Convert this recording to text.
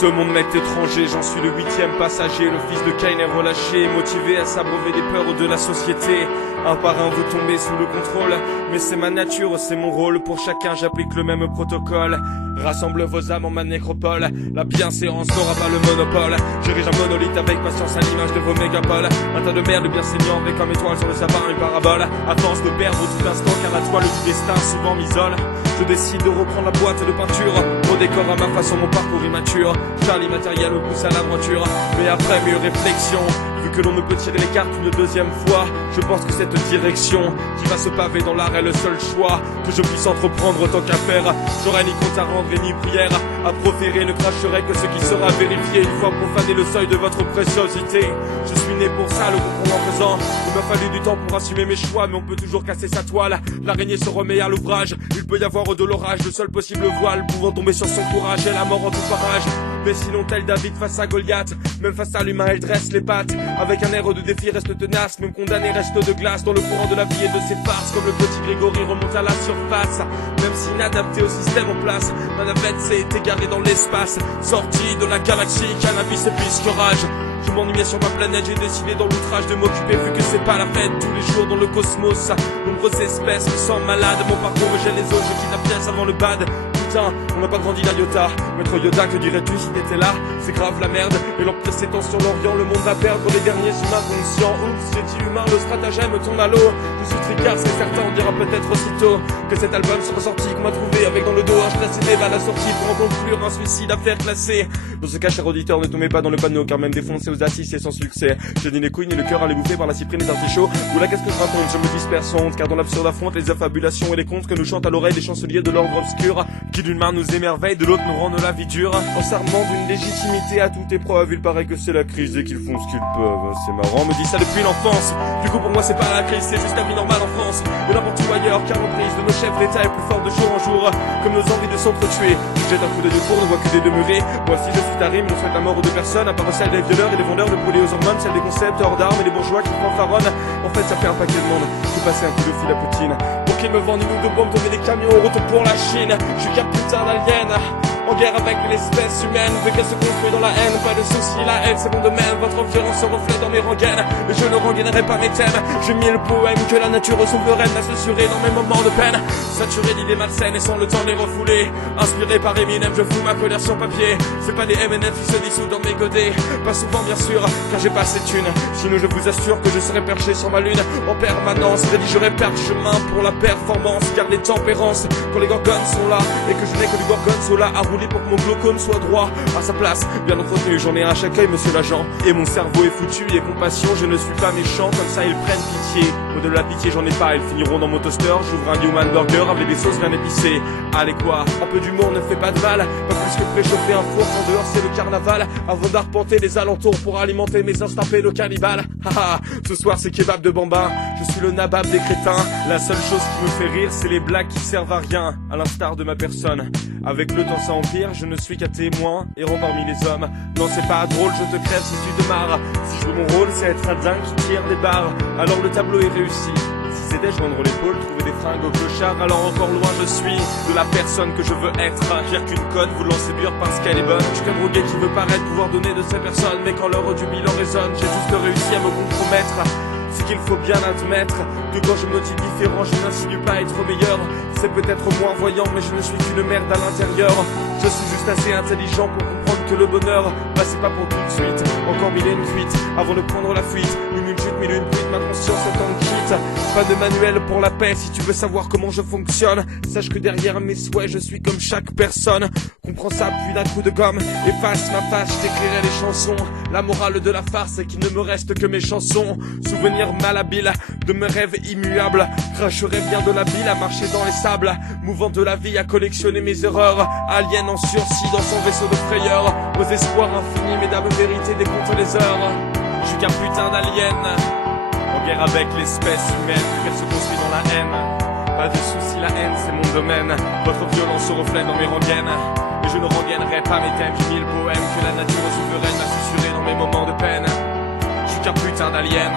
Ce monde m'est étranger, j'en suis le 8e passager. Le fils de Cain est relâché, motivé à s'abreuver des peurs de la société. Un par un vous tombez sous le contrôle, mais c'est ma nature, c'est mon rôle. Pour chacun j'applique le même protocole. Rassemble vos âmes en ma nécropole. La bienséance n'aura pas le monopole. J'érige un monolithe avec patience à l'image de vos mégapoles. Un tas de merde bien saignant avec comme étoile sur le sapin une parabole. À force de perdre tout instant car la toile du destin souvent m'isole. Je décide de reprendre la boîte de peinture. Au décor à ma façon mon parcours immature. Charlie matériel me pousse à l'aventure. Mais après mûre réflexion, vu que l'on ne peut tirer les cartes une deuxième fois, je pense que cette direction qui va se paver dans l'art est le seul choix que je puisse entreprendre tant qu'à faire. J'aurai ni compte à rendre et ni prière à proférer, ne cracherai que ce qui sera vérifié une fois profané le seuil de votre préciosité. Je suis né pour ça, le comprendre en faisant. Il m'a fallu du temps pour assumer mes choix, mais on peut toujours casser sa toile. L'araignée se remet à l'ouvrage, il peut y avoir de l'orage, le seul possible voile pouvant tomber sur son courage et la mort en tout parage. Mais sinon tel David face à Goliath, même face à l'humain elle dresse les pattes. Avec un air de défi reste tenace, même condamné reste de glace. Dans le courant de la vie et de ses farces, comme le petit Grégory remonte à la surface. Même si inadapté au système en place, ma navette s'est égarée dans l'espace. Sortie de la galaxie, cannabis et piscorage. Je m'ennuyais sur ma planète, j'ai décidé dans l'outrage de m'occuper vu que c'est pas la fête tous les jours dans le cosmos. Nombreuses espèces me sentent malade, mon parcours me gêne les os, je quitte la pièce avant le bad. Putain, on n'a pas grandi la Iota. Maître Yoda, que dirais-tu si t'étais là? C'est grave la merde, et l'empire s'étend sur l'Orient, le monde va perdre les derniers humains conscients. Oups, j'ai dit humain, le stratagème tourne à l'eau. Je suis tricard, c'est certain, on dira peut-être aussitôt que cet album sera sorti, qu'on m'a trouvé avec dans le dos un placé à la sortie pour en conclure un suicide à faire classer. Dans ce cas, cher auditeur, ne tombez pas dans le panneau, car même défoncé aux assises, c'est sans succès. J'ai ni les couilles ni le cœur à les bouffer par la cyprine des artichauts. Ou là, qu'est-ce que je raconte? Je me disperse honte, car dans l'absurde affronte les affabulations et les contes que nous chantent à l'oreille des chanceliers de l'ordre obscur, qui d'une main nous émerveillent, de l'autre nous rendent la vie dure. En s'armant d'une légitimité à toute épreuve, il paraît que c'est la crise et qu'ils font ce qu'ils peuvent. C'est marrant, me dit ça depuis l'enfance. Du coup, pour moi, c'est pas la crise, c'est juste la vie normale en France. Et n'importe où ailleurs, car l'emprise de nos chefs d'État est plus forte de jour en jour, comme nos envies de s'entretuer. Je jette un coup d'œil autour, ne vois que des demeurés. Moi, si je suis ta rime, ne souhaite la mort aux deux personnes, à part celle des violeurs et des vendeurs de brûlés aux hormones, celle des concepts hors d'armes et des bourgeois qui fanfaronnent. En fait, ça fait un paquet de monde. Je passer un coup de fil à Poutine pour qu'il me vende une ou deux bombes, tomber des camions en route pour la Chine. Je suis qu'un putain d'alien en guerre avec l'espèce humaine, veut qu'elle se construit dans la haine. Pas de soucis, la haine c'est mon domaine. Votre violence se reflète dans mes rengaines, et je ne rengainerai pas mes thèmes. J'ai mis le poème que la nature souveraine m'a censuré dans mes moments de peine. Saturé d'idées malsaines et sans le temps les refouler. Inspiré par Eminem, je fous ma colère sur papier. C'est pas des MNF qui se dissoutent dans mes godets. Pas souvent bien sûr, car j'ai pas cette thune. Sinon je vous assure que je serai perché sur ma lune en permanence. Rédigerai parchemin pour la performance, garder tempérance quand les gorgones sont là, et que je n'ai que du gorgonzola à rouler pour que mon glaucome soit droit à sa place, bien entretenu. J'en ai un à chaque œil, monsieur l'agent, et mon cerveau est foutu. Et compassion, je ne suis pas méchant, comme ça ils prennent pitié. Au-delà de la pitié, j'en ai pas, ils finiront dans mon toaster. J'ouvre un Newman Burger avec des sauces bien épicées. Allez quoi, un peu d'humour ne fait pas de mal. Pas plus que préchauffer un four quand dehors c'est le carnaval. Avant d'arpenter les alentours pour alimenter mes instincts de cannibale. Haha, ce soir c'est kebab de bambin. Je suis le nabab des crétins. La seule chose qui me fait rire, c'est les blagues qui servent à rien, à l'instar de ma personne. Avec le temps ça empire, je ne suis qu'un témoin, errant parmi les hommes. Non c'est pas drôle, je te crève si tu te marres. Si je veux mon rôle, c'est être un dingue qui tire des barres. Alors le tableau est réussi. Si c'était joindre l'épaule, trouver des fringues au clochard, alors encore loin je suis de la personne que je veux être. Pire qu'une conne, voulant séduire parce qu'elle est bonne. Je suis qu'un drogué qui veut paraître, pouvoir donner de sa personne. Mais quand l'heure du bilan résonne, j'ai juste réussi à me compromettre. C'est qu'il faut bien admettre que quand je me dis différent, je n'insinue pas être meilleur. C'est peut-être moins voyant, mais je ne suis qu'une merde à l'intérieur. Je suis juste assez intelligent pour comprendre que le bonheur, bah c'est pas pour tout de suite. Encore mille et une fuites avant de prendre la fuite. Une chute, mille et une fuite, ma conscience est en quitte. Pas de manuel pour la paix, si tu veux savoir comment je fonctionne. Sache que derrière mes souhaits, je suis comme chaque personne. Comprends ça, puis d'un coup de gomme, efface ma face, je t'écrirai les chansons. La morale de la farce, c'est qu'il ne me reste que mes chansons. Souvenir malhabile de mes rêves immuables. Cracherai bien de la bile à marcher dans les sables. Mouvant de la vie à collectionner mes erreurs. Alien en sursis dans son vaisseau de frayeur. Aux espoirs infinis, mesdames vérités décompte les heures. Je suis qu'un putain d'alien en guerre avec l'espèce humaine, qu'elle se construit dans la haine. Pas de soucis, la haine c'est mon domaine. Votre violence se reflète dans mes rengaines, et je ne rengainerai pas mes thèmes. J'ai mis le poème que la nature souveraine m'a susurré dans mes moments de peine. Je suis qu'un putain d'alien.